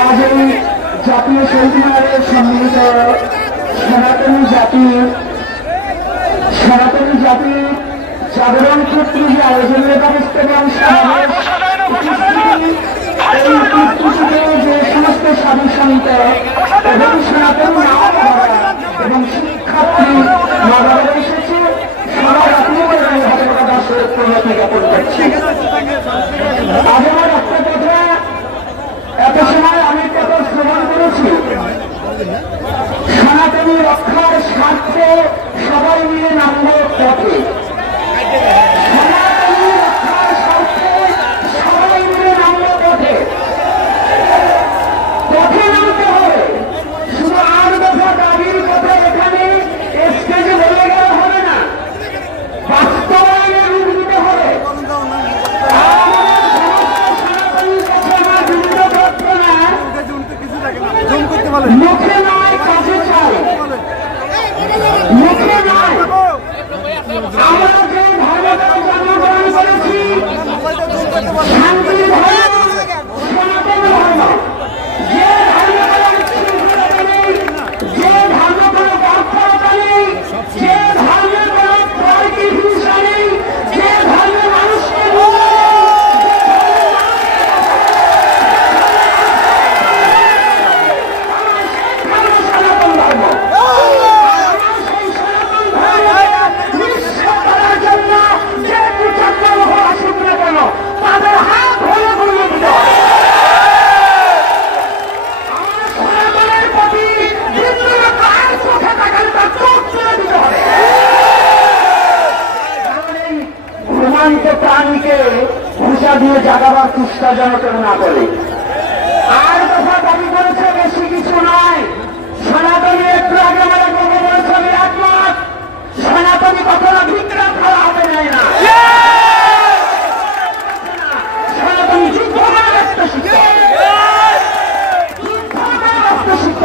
আজ এই জাতীয় শহীদ মিনারের সম্মিলিত সনাতনী জাতির সাধারণ ক্ষেত্রে যে আয়োজনের ব্যবস্থা এবং যে সমস্ত সাধু সন্ত এবং সনাতন এবং শিক্ষার্থী নগরে এসেছে সবার দাসের পরিণতি জ্ঞাপন করছে। আজ আমার একটা কথা এত সময় আমি কথা শ্রবণ করেছি, সনাতনী রক্ষার স্বার্থে সবাই মিলে নামব পথে। সনাতনী রক্ষার স্বার্থে সবাই মিলে নামব পথে। পথে নামতে হবে। শুধু 8 দফা দাবির কথা এখানে স্টেজে বলে গেলে হবে না, বাস্তবায়নে রূপ দিতে হবে। মুখে নয় কাজে চাই, মুখে নয়। আমরা যে ধর্মকে জন্মগ্রহণ করেছি শান্তির ধর্ম, সনাতন ধর্ম, যে ধর্ম নেই, যে ধর্ম কোনো বাধ্যতা নেই, যে ধর্মের কোনো প্রকৃতি হিংসা নেই, যে ধর্মের মানুষকে প্রাণীকে ভূষা দিয়ে জাগাবার চেষ্টা যেন কেউ না করে। আর কথা দাবি করেছে বেশি কিছু নয়। সনাতনী একটু আগে আমরা কথা বলেছে আমি একমত। সনাতনী কখনো ভিতরে খাওয়া হবে না। সনাতনী যুদ্ধ শিখতে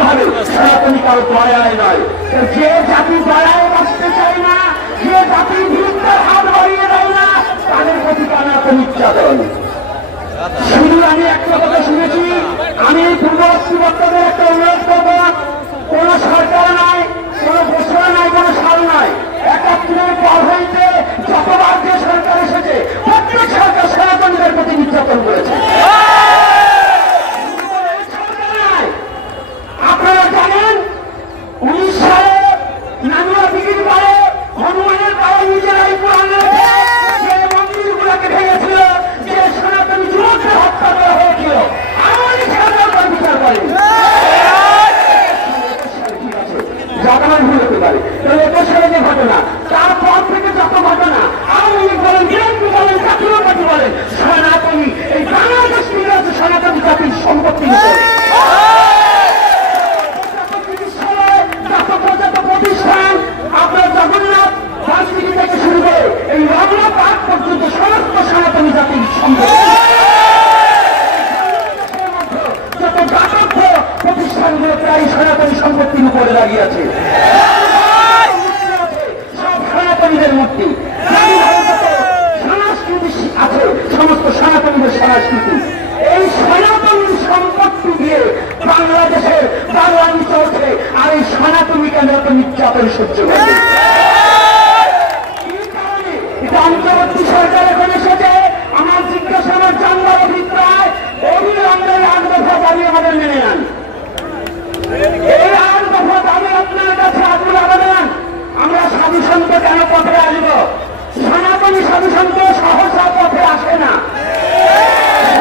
হবে, সনাতনী কারো দয়ায় নয়। যে জাতি দয়ায় বাঁচতে চায় না, যে জাতি বিরুদ্ধের হাত বাড়িয়ে দেয় না, তাদের প্রতি টানাতে নির্যাতন। শুধু আমি একটা কথা শুনেছি, আমি পূর্ববর্তী বক্তাদের একটা অনুরোধ করব, কোন সরকার নাই, কোন বছর নাই, কোন সাল নাই, 71-এর পর হইতে যতবার যে সরকার এসেছে প্রত্যেক সরকার সনাতনীদের প্রতি নির্যাতন করেছে। আপনারা জানেন 19 সালে নানুয়া দিঘির পাড়ে হনুমানের পাড়ে নিজেরাই পুরাণ যে মন্দিরগুলোকে ভেঙেছিল, যে সনাতনী যুবকদের হত্যা করা হয়েছিল, আমাদের সরকার বিচার করেন। জাগানোর ভুল হতে পারে, তবে 21 সালে যে ঘটনা, তারপর থেকে যত ঘটনা আওয়ামী লীগ বলেন, বিএনপি বলেন, জাতীয় পার্টি বলেন, সনাতনী এই বাংলাদেশ ফিরে আছে সনাতনী জাতির সম্পত্তি প্রতিষ্ঠান। আপনার জগন্নাথ রাজনীতি থেকে শুরু করে এই রমনা পার্ক পর্যন্ত সমস্ত সনাতনী জাতির সম্পত্তি। যত দাতব্য প্রতিষ্ঠানগুলো প্রায় সনাতনী সম্পত্তির উপরে দাঁড়িয়ে আছে, সব সনাতনীদের মধ্যে সংস্কৃতি আছে, সমস্ত সনাতনীদের সংস্কৃতি। এই সনাতনী সম্পত্তি দিয়ে বাংলাদেশের বাঙালি চলছে, আর এই সনাতনী কেন এত নির্যাতন সহ্য করে? অন্তর্বর্তী সরকার এখন এসেছে, আমার জিজ্ঞাসা, আমার জানবার অভিপ্রায় অবিলম্বে 8 দফা দাবি আমাদের মেনে নেন। এই 8 দফা দাবি আপনার কাছে আকুল আবেদন। আমরা সাধু সন্ত কেন পথে আসব? সনাতনী সাধু সন্ত সহসা পথে আসে না,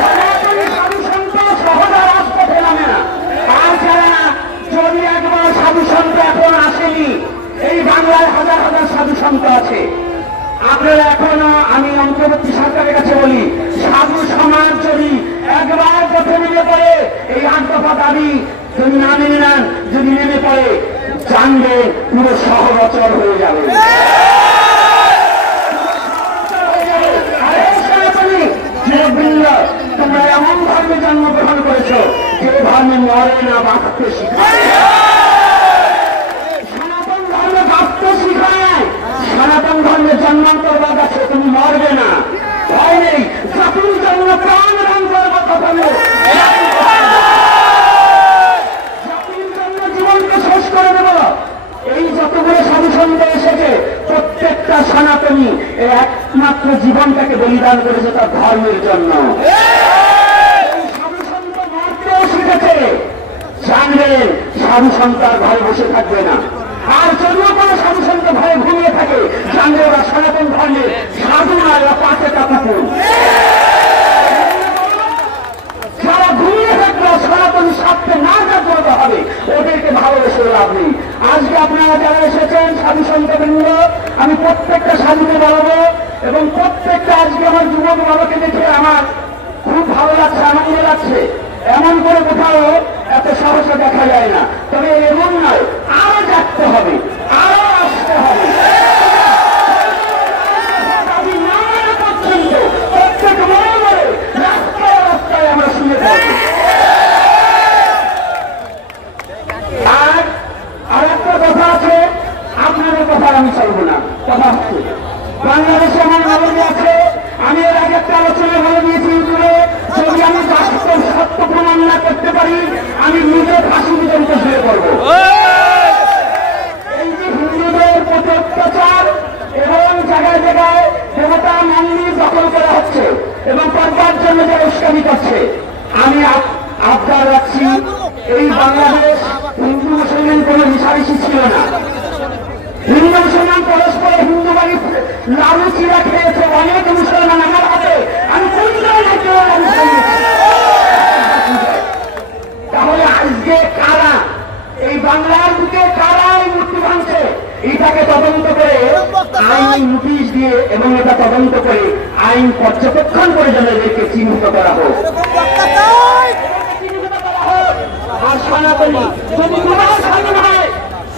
সনাতনী সাধু সন্ত সহজা রাজপথে নামে না। আর যারা যদি একবার সাধু সন্ত এখন আসেনি, এই বাংলায় হাজার হাজার সাধু সন্ত আছে। আপনারা এখনো, আমি অন্তর্বর্তী সরকারের কাছে বলি, সাধু সমাজ যদি একবার পথে নেমে পড়ে, এই 8 দফা দাবি যদি না মেনে নেন, যদি নেমে পড়ে, জানবে পুরো শহর অচল হয়ে যাবে। তোমরা এমন ধর্মে জন্মগ্রহণ করেছো যে ধর্মে মরে না, বাঁচতে শিখায়। সনাতন ধর্মে বাঁচতে শিখায়, সনাতন ধর্মে জন্মান্তরবাদ আছে, তুমি মরবে না, ভয় নেই। জাতির জন্য প্রাণ দান করবার কথা নেই। বলিদান করেছে তার ধর্মের জন্য। সাধু সন্ত মরতেও শিখেছে। জানবেন সাধু সন্ত আর ঘরে বসে থাকবে না। আর যদিও কোনো সাধু সন্ত ঘরে ঘুমিয়ে থাকে, জানবে ওরা সনাতন ধর্মের সাধু না, এরা পাঁচেটা কুকুর। যারা ঘুমিয়ে থাকবে সনাতন স্বার্থে না জাগ্রত হবে, ওদেরকে ভালোবেসে লাভ নেই। আজকে আপনারা যারা এসেছেন সাধু সন্ত বৃন্দ, আমি প্রত্যেকটা সাধুকে বলবো এবং প্রত্যেকটা আজকে আমার যুবক বাবাকে দেখে আমার খুব ভালো লাগছে, আনন্দ লাগছে। এমন করে কোথাও এত সাহসে দেখা যায় না। তবে এমন নয়, আরো জাগতে হবে, আরো আসতে হবে। দাবি না মানা পর্যন্ত প্রত্যেক মনে মনে রাস্তায় রাস্তায় আমরা শুনে থাকি। আর একটা কথা আছে, আপনাদের কথা আমি চলবো না। কথা হচ্ছে বাংলাদেশে আমার নবমী আছে। আমি এর আগে একটা আলোচনা বলে দিয়েছি ইউটিউবে, যদি আমি বাস্তব সত্য প্রমাণ না করতে পারি আমি নিজে ফাঁসি দিতে শুরু করবো। এই যে হিন্দুদের প্রতি অত্যাচার এবং জায়গায় জায়গায় দেবতা মন্দির দখল করা হচ্ছে এবং করবার জন্য যে উস্কানি করছে, আমি আবদার রাখছি এই বাংলাদেশ হিন্দু মুসলমান কোন মিশামিশি ছিল না। হিন্দু মুসলমান পরস্পর হিন্দু বাড়ি লালু চিরা খেয়েছে অনেক মুসলমান আমার হাতে। আমি তাহলে আজকে কারা এই বাংলার বুকে কারা এই মূর্তি ভাঙছে, এটাকে তদন্ত করে আইন নোটিশ দিয়ে এবং এটা তদন্ত করে আইন পর্যবেক্ষণ করে যেন এদেরকে চিহ্নিত করা হোক। আর সনাতনী যদি স্বাধীন হয়,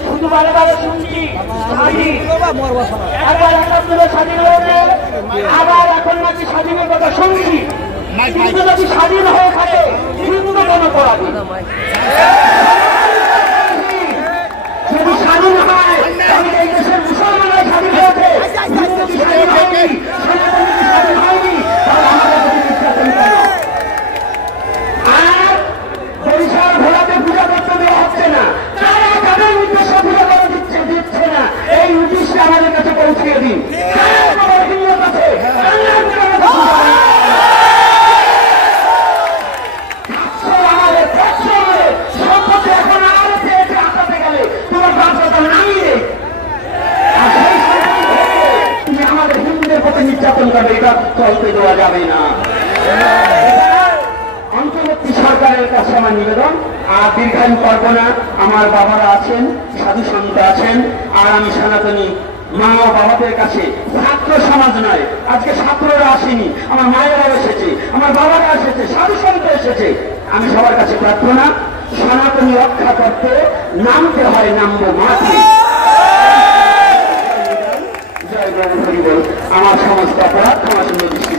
শুধু বারে বারে শুনছি একবার ৭১ স্বাধীন হয়েছে, আবার এখন নাকি স্বাধীনের কথা শুনছি। কিন্তু যদি স্বাধীন হয়ে থাকে হিন্দু কোন অপরাধী, যদি স্বাধীন হয় তাহলে এই দেশের মুসলমানরা স্বাধীন হয়েছে, হিন্দু কি স্বাধীন হয়নি, সনাতনী কি স্বাধীন হয়নি, তাহলে আমাদের প্রতি নির্যাতন কেন? আর বরিশাল ঘোড়াতে পূজা করতে দেওয়া হচ্ছে না, তারা তাদের উদ্দেশ্যে পূজা করা দিচ্ছে না। এই উদ্দেশ্যে আমাদের কাছে পৌঁছিয়ে দিন। নির্যাতন করবে, এটা চলতে দেওয়া যাবে না। অন্তর্বর্তী সরকারের কাছে আমার নিবেদন, আর দীর্ঘায়ু করব না। আমার বাবারা আছেন, সাধু সন্ত আছেন, আর আমি সনাতনী মা ও বাবাদের কাছে, ছাত্র সমাজ নয়, আজকে ছাত্ররা আসেনি, আমার মায়েরা এসেছে, আমার বাবারা এসেছে, সাধু সন্ত এসেছে। আমি সবার কাছে প্রার্থনা, সনাতনী রক্ষা করতে নামতে হয়, নামবো মাঠে। জয় গৌর হরি বল। আমার সমস্ত অপরাধ ক্ষমা সুন্দর দৃষ্টি